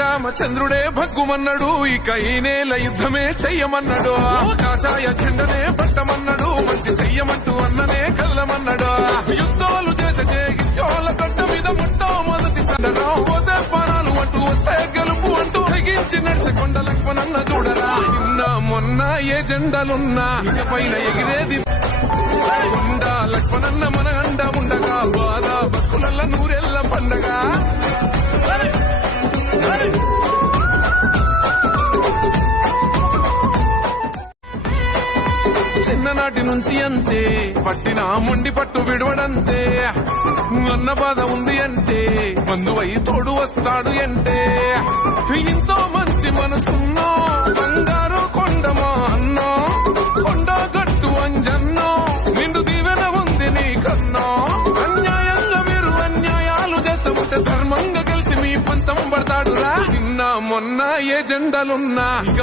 శ్రీరామచంద్రుడే భగ్గుమన్నాడు, ఇక ఈ నేల యుద్ధమే చెయ్యమన్నాడు. కాషాయ జెండనే పట్టమన్నాడు, మంచి చెయ్యమంటూ అన్ననే కల్లమన్నాడు. యుద్ధాలు చేసే జోల గడ్డ మీద మొట్టమొదటి సండరా, పోతే పరాలు అంటూ వస్తే గెలుపు అంటూ తెగించి నడిసే కొండ లక్ష్మణన్న చూడరా. నిన్న మొన్న ఏ జెండలున్నా ఇక పైన ఎగిరేది కొండ లక్ష్మణన్న మన అండ ఉండగా, బాధ బతుకులల్ల నూరెళ్ళ పండగ. చిన్ననాటి నుంచి అంతే, పట్టిన మొండి పట్టు విడవడంతే. అన్న బాధ ఉంది అంటే బంధువై తోడు వస్తాడు అంటే. ఎంతో మంచి మనసున్నో బంగారు కొండమా అన్నో, కొండ గట్టు అంజన్నో నిండు దీవెన ఉంది నీ కన్నో. అన్యాయంగా మీరు అన్యాయాలు చేస్తూ ఉంటే ధర్మంగా కలిసి మీ పంతం పడతాడురా. నిన్న మొన్న ఏ జెండలున్నా ఇక